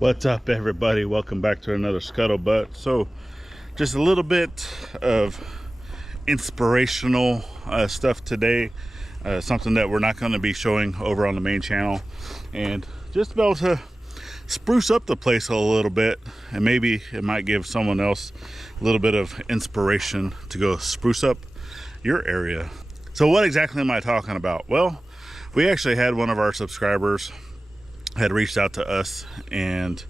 What's up, everybody? Welcome back to another Scuttlebutt. So just a little bit of inspirational stuff today, something that we're not going to be showing over on the main channel, and just to be able to spruce up the place a little bit, and maybe it might give someone else a little bit of inspiration to go spruce up your area. So what exactly am I talking about? Well, we actually had one of our subscribers had reached out to us and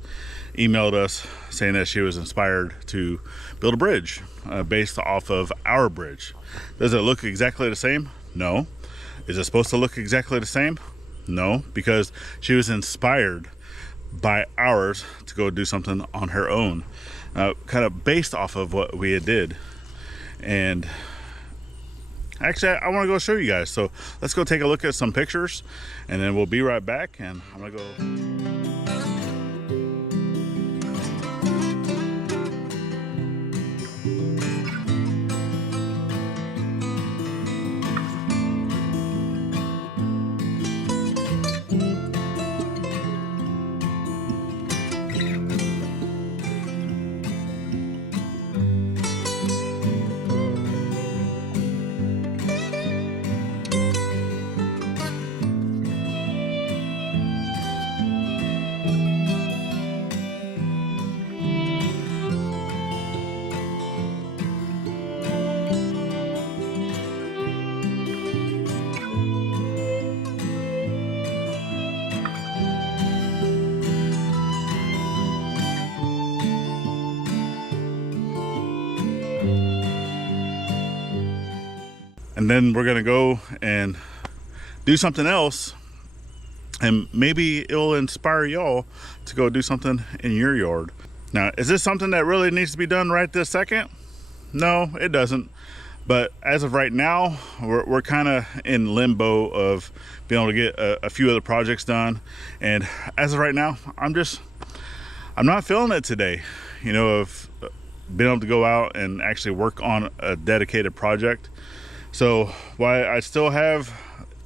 emailed us saying that she was inspired to build a bridge based off of our bridge. Does it look exactly the same? No. Is it supposed to look exactly the same? No, because she was inspired by ours to go do something on her own, kind of based off of what we had did. And actually, I want to go show you guys. So let's go take a look at some pictures, and then we'll be right back. And I'm gonna go. And then we're gonna go and do something else, and maybe it'll inspire y'all to go do something in your yard. Now, is this something that really needs to be done right this second? No, it doesn't. But as of right now, we're kind of in limbo of being able to get a few other projects done. And as of right now, I'm not feeling it today, you know, of being able to go out and actually work on a dedicated project. So while I still have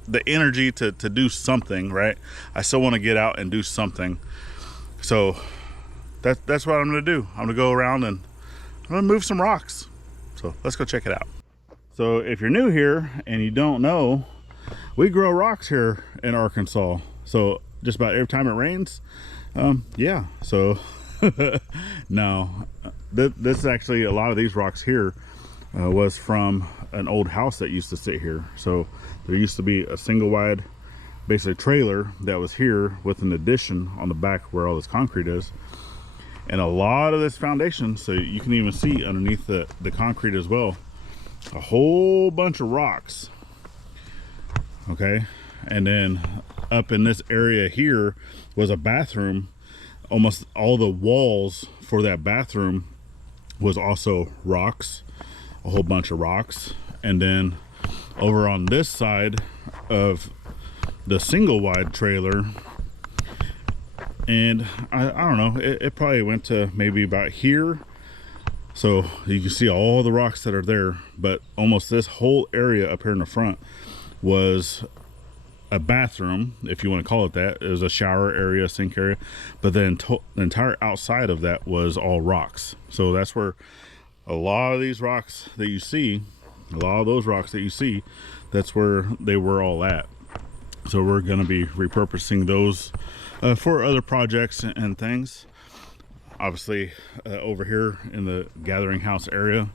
the energy to do something, right? I still want to get out and do something. So that's what I'm gonna do. I'm gonna go around and I'm gonna move some rocks. So let's go check it out. So if you're new here and you don't know, we grow rocks here in Arkansas. So just about every time it rains, yeah. So no, this is actually, a lot of these rocks here was from an old house that used to sit here. So there used to be a single wide, basically trailer that was here with an addition on the back where all this concrete is, and a lot of this foundation, so you can even see underneath the concrete as well, a whole bunch of rocks. Okay, and then up in this area here was a bathroom. Almost all the walls for that bathroom was also rocks, a whole bunch of rocks. And then over on this side of the single wide trailer, and I don't know, it probably went to maybe about here. So you can see all the rocks that are there, but almost this whole area up here in the front was a bathroom, if you want to call it that. It was a shower area, sink area, but then the entire outside of that was all rocks. So that's where a lot of these rocks that you see, a lot of those rocks that you see, that's where they were all at. So we're going to be repurposing those for other projects and things. Obviously, over here in the gathering house area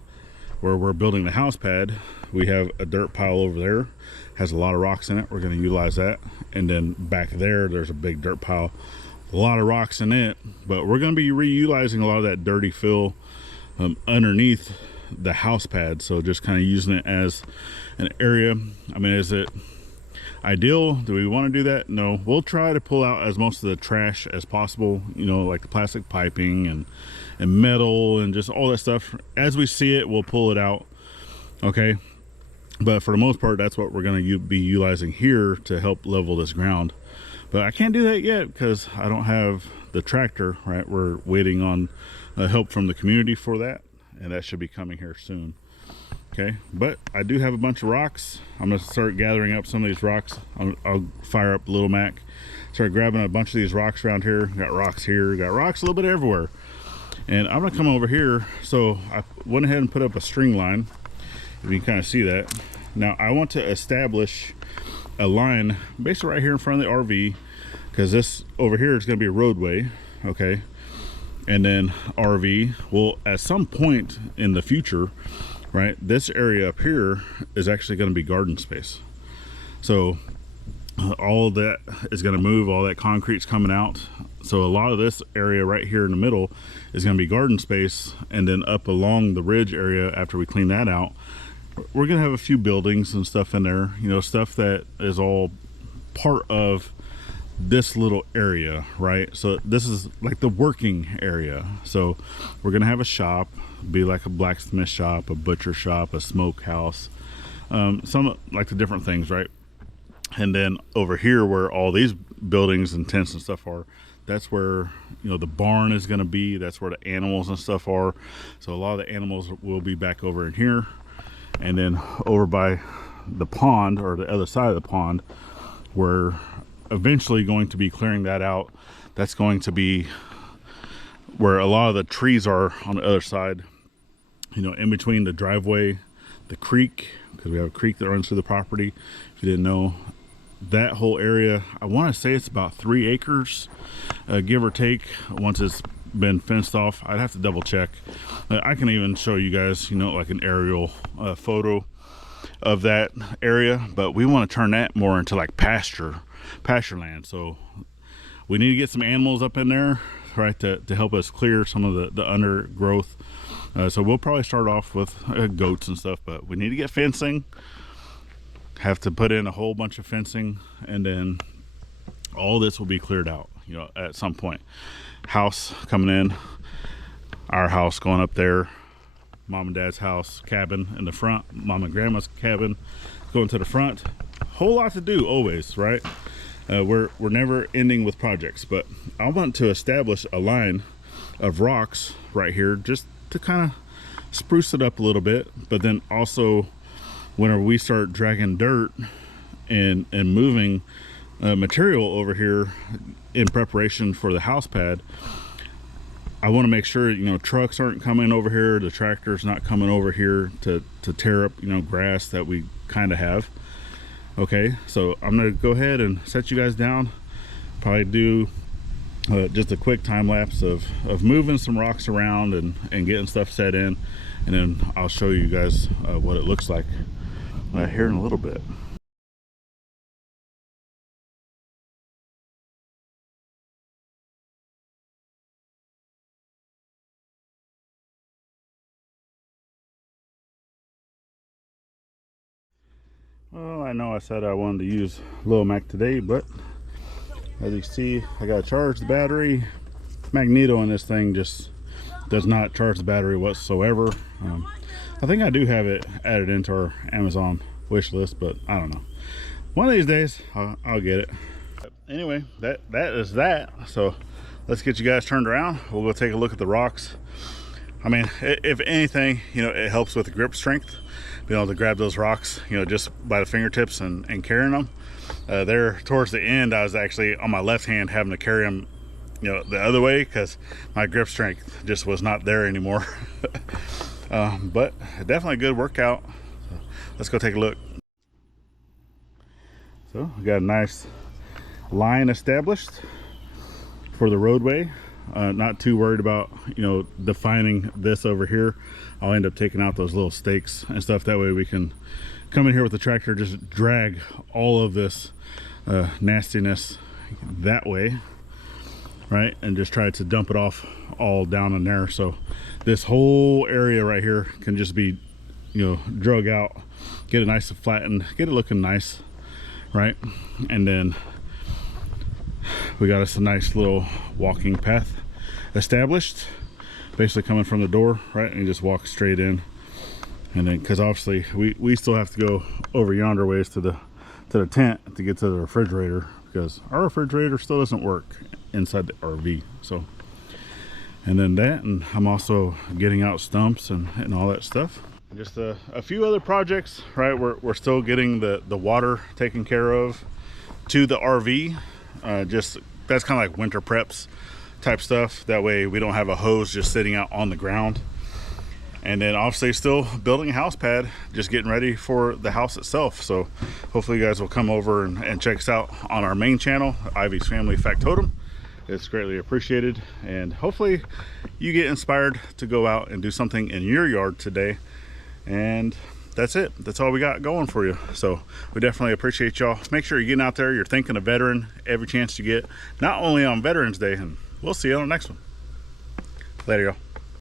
where we're building the house pad, we have a dirt pile over there, has a lot of rocks in it. We're going to utilize that. And then back there's a big dirt pile, a lot of rocks in it, but we're going to be reutilizing a lot of that dirty fill underneath the house pad. So just kind of using it as an area. I mean, is it ideal? Do we want to do that? No. We'll try to pull out as most of the trash as possible, you know, like the plastic piping and metal and just all that stuff. As we see it, we'll pull it out. Okay, but for the most part, that's what we're going to be utilizing here to help level this ground. But I can't do that yet because I don't have the tractor, right? We're waiting on help from the community for that, and that should be coming here soon. Okay, but I do have a bunch of rocks. I'm going to start gathering up some of these rocks. I'll fire up Little Mac Started grabbing a bunch of these rocks around here. Got rocks here, got rocks a little bit everywhere. And I'm gonna come over here. So I went ahead and put up a string line. If you can kind of see that. Now I want to establish a line basically right here in front of the RV, because this over here is gonna be a roadway, okay? And then RV will, at some point in the future, right, this area up here is actually gonna be garden space. So all that is going to move, all that concrete's coming out, so a lot of this area right here in the middle is going to be garden space. And then up along the ridge area, after we clean that out, we're going to have a few buildings and stuff in there, you know, stuff that is all part of this little area, right? So this is like the working area. So we're going to have a shop, be like a blacksmith shop, a butcher shop, a smokehouse, some like the different things, right? And then over here where all these buildings and tents and stuff are, that's where, you know, the barn is going to be. That's where the animals and stuff are. So a lot of the animals will be back over in here. And then over by the pond, or the other side of the pond, we're eventually going to be clearing that out. That's going to be where a lot of the trees are on the other side, you know, in between the driveway, the creek, because we have a creek that runs through the property, if you didn't know. That whole area, I want to say it's about 3 acres, give or take, once it's been fenced off. I'd have to double check. I can even show you guys, you know, like an aerial photo of that area, but we want to turn that more into like pasture land. So we need to get some animals up in there, right, to help us clear some of the undergrowth. So we'll probably start off with goats and stuff, but we need to get fencing. Have to put in a whole bunch of fencing, and then all this will be cleared out, you know, at some point. House coming in, our house going up there, mom and dad's house, cabin in the front, mom and grandma's cabin going to the front. Whole lot to do always, right? We're never ending with projects, but I want to establish a line of rocks right here just to kind of spruce it up a little bit. But then also, whenever we start dragging dirt and moving material over here in preparation for the house pad, I want to make sure, you know, trucks aren't coming over here, the tractor's not coming over here to tear up, you know, grass that we kind of have. Okay, so I'm gonna go ahead and set you guys down, probably do just a quick time lapse of moving some rocks around and getting stuff set in, and then I'll show you guys what it looks like here in a little bit. Well, I know I said I wanted to use Low Mac today, but as you see, I got to charge the battery. Magneto in this thing just does not charge the battery whatsoever. I think I do have it added into our Amazon wish list, but I don't know. One of these days I'll get it. Anyway, that is that. So let's get you guys turned around. We'll go take a look at the rocks. I mean, if anything, you know, it helps with the grip strength, being able to grab those rocks, you know, just by the fingertips and carrying them. There towards the end, I was actually on my left hand having to carry them, you know, the other way, because my grip strength just was not there anymore. But definitely a good workout. So let's go take a look. So we got a nice line established for the roadway. Not too worried about, you know, defining this over here. I'll end up taking out those little stakes and stuff. That way we can come in here with the tractor, just drag all of this nastiness that way, right, and just try to dump it off all down in there. So this whole area right here can just be, you know, drug out, get it nice and flattened, get it looking nice, right? And then we got us a nice little walking path established, basically coming from the door, right, and you just walk straight in. And then, because obviously we still have to go over yonder ways to the tent to get to the refrigerator, because our refrigerator still doesn't work inside the RV. So, and then that, and I'm also getting out stumps and all that stuff. Just a few other projects, right? We're still getting the water taken care of to the RV. Just that's kind of like winter preps type stuff. That way we don't have a hose just sitting out on the ground. And then obviously still building a house pad, just getting ready for the house itself. So hopefully you guys will come over and check us out on our main channel, Ivey's Family Factotum. It's greatly appreciated, and hopefully you get inspired to go out and do something in your yard today. And that's it. That's all we got going for you. So we definitely appreciate y'all. Make sure you're getting out there, you're thinking of veteran every chance you get, not only on Veterans Day, and we'll see you on the next one. Later, y'all.